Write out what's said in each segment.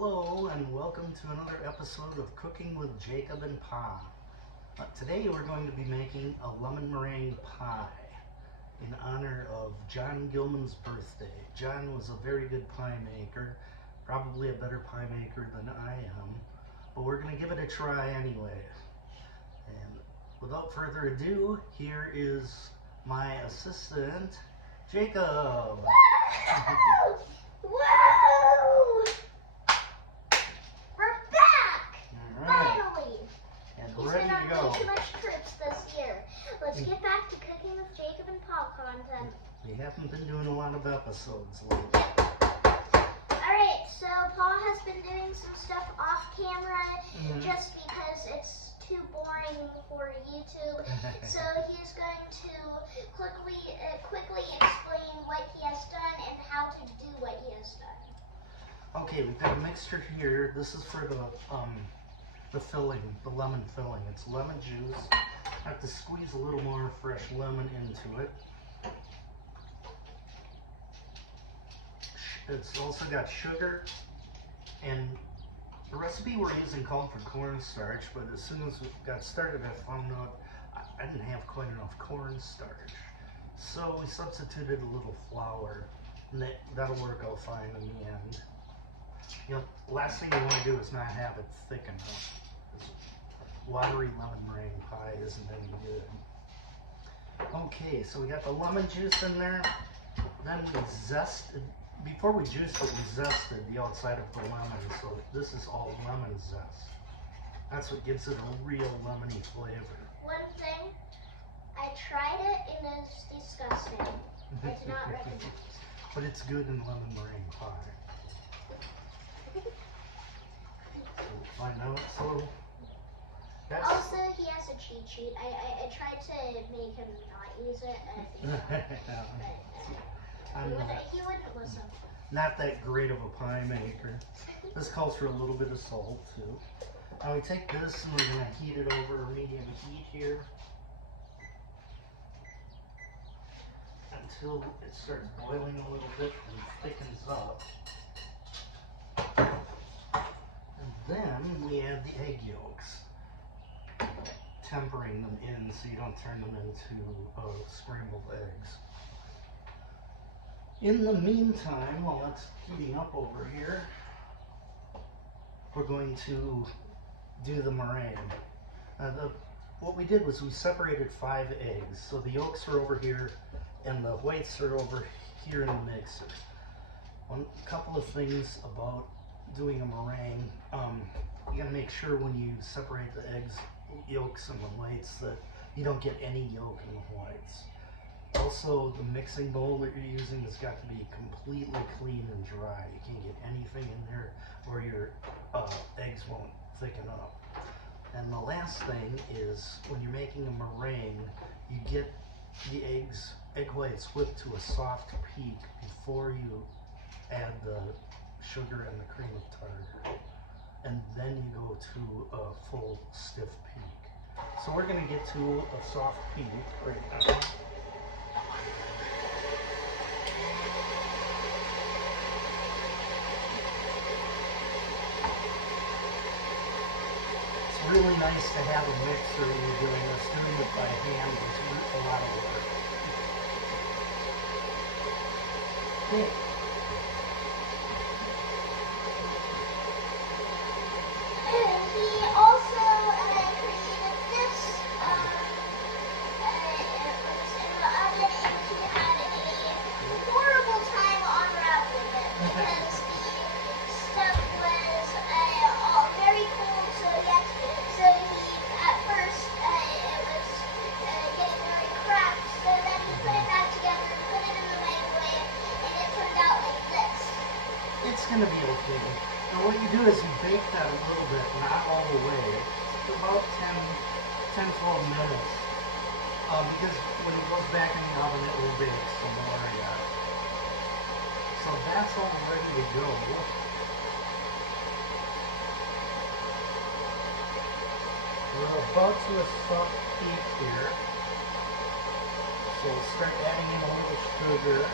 Hello and welcome to another episode of Cooking with Jacob and Pa. Today we're going to be making a lemon meringue pie in honor of John Gilman's birthday. John was a very good pie maker, probably a better pie maker than I am, but we're going to give it a try anyway. And without further ado, here is my assistant, Jacob. Whoa! We're back! Alright, Finally! and He's ready been on to go. too much trips this year. Let's get back to cooking with Jacob and Paul content. We haven't been doing a lot of episodes lately. Alright, so Paul has been doing some stuff off camera just because it's too boring for YouTube. So he's going to quickly explain what he has done and how to do what he has done. Okay, we've got a mixture here. This is for the filling, the lemon filling. It's lemon juice. I have to squeeze a little more fresh lemon into it. It's also got sugar, and the recipe we're using called for cornstarch, but as soon as we got started, I found out I didn't have quite enough cornstarch. So we substituted a little flour, and that'll work out fine in the end. You know, last thing you want to do is not have it thick enough. Watery lemon meringue pie isn't any good. Okay, so we got the lemon juice in there. Then we zested, before we juiced it, we zested the outside of the lemon. So this is all lemon zest. That's what gives it a real lemony flavor. One thing, I tried it and it's disgusting. I do not recommend it. But it's good in lemon meringue pie. So I know, so that's... Also, he has a cheat sheet. I tried to make him not use it, but he wouldn't listen. Not that great of a pie maker. This calls for a little bit of salt too. Now we take this and we're going to heat it over medium heat here until it starts boiling a little bit and thickens up. And then we add the egg yolks, tempering them in so you don't turn them into scrambled eggs. In the meantime, while that's heating up over here, we're going to do the meringue. What we did was we separated 5 eggs. So the yolks are over here and the whites are over here in the mixer. A couple of things about doing a meringue. You gotta make sure when you separate the eggs, yolks and the whites, that you don't get any yolk in the whites. Also, the mixing bowl that you're using has got to be completely clean and dry. You can't get anything in there or your eggs won't thicken up. And the last thing is when you're making a meringue, you get the egg whites whipped to a soft peak before you add the sugar and the cream of tartar. And then you go to a full stiff peak. So we're going to get to a soft peak right now. It's really nice to have a mixer when you're doing this. Doing it by hand is a lot of work. Okay. He also created this. It was in the oven and he had a horrible time unwrapping it because the stuff was all very cold. So at first it was getting very cracked. So then he put it back together, put it in the microwave, and it turned out like this. It's going to be okay. Now what you do is you bake that a little bit, not all the way. It's about 10-12 minutes. Because when it goes back in the oven, it will bake some more yet. So that's all ready to go. We're about to a soft peak here. So we'll start adding in a little sugar.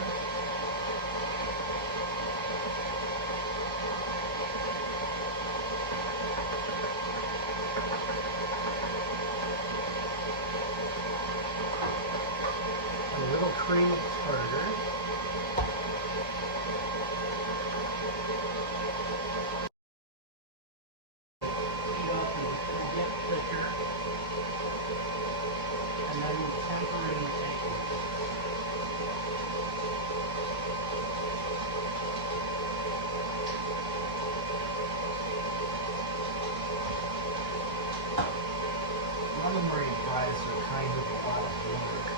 Lemon meringue pies are kind of a lot of work.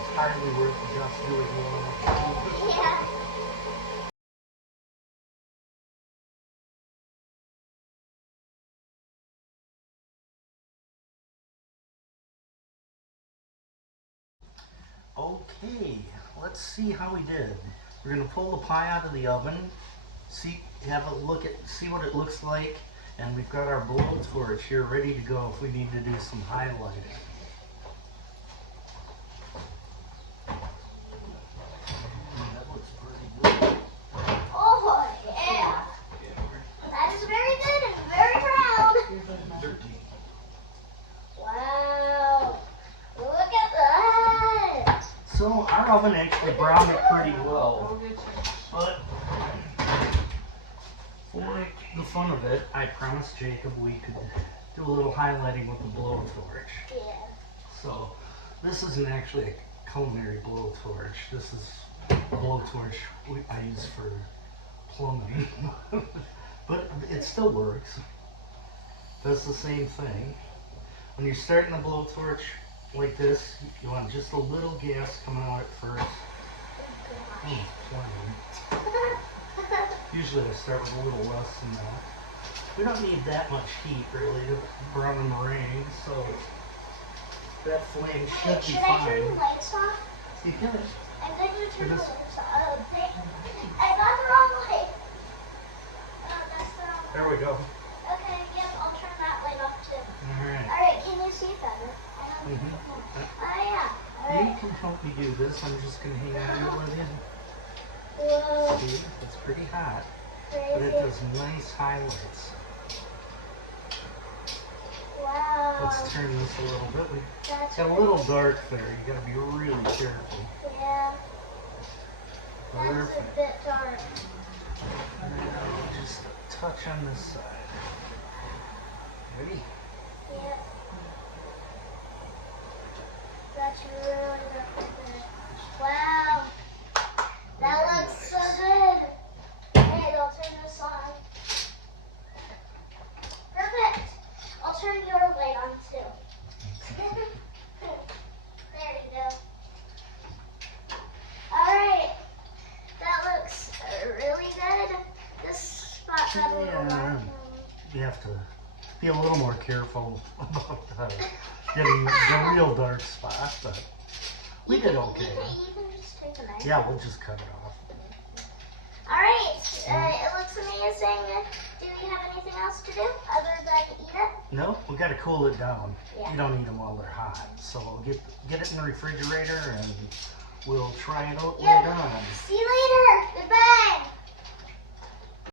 It's hardly worth just doing one. Yeah. Okay, let's see how we did. We're gonna pull the pie out of the oven, see what it looks like, and we've got our blowtorch here ready to go if we need to do some highlighting. That looks pretty good. Oh, yeah. That is very good and very brown. Wow. Look at that. So our oven actually browned it pretty well, but for the fun of it, I promised Jacob we could do a little highlighting with the blowtorch. Yeah. So this isn't actually a culinary blowtorch. This is a blowtorch I use for plumbing, but it still works. Does the same thing. When you're starting the blowtorch like this, you want just a little gas coming out at first. Flame. Usually I start with a little less than that. We don't need that much heat really to brown the meringue, so that flame should be Should I turn the fine. lights off? You can. I'm going to turn the It is- lights off. I got the wrong light. Oh, that's the wrong There we go. Okay, yep, I'll turn that light off too. Alright. Alright, can you see better? Mhm. Oh yeah. You Alright. can help me do this. I'm just going to hang on to it. Whoa, See, it's pretty hot, but it crazy. does nice highlights. Wow. Let's turn this a little bit. We That's got a little dark there. You got to be really careful. Yeah, that's a Perfect. bit dark. And now just a touch on this side. Ready? Yeah. That's really good. Wow. That looks so good. Hey, I'll turn this on. Perfect. I'll turn your light on too. There you go. Alright. That looks really good. This spot got a little Yeah. dark. You have to be a little more careful about getting the real dark spot, but we did okay. You can just take a knife. Yeah, we'll just cut it off. Alright, it looks amazing. Do you have anything else to do other than eat it? No, we got to cool it down. Yeah. You don't eat them while they're hot. So get it in the refrigerator and we'll try it out Yep. later on. See you later.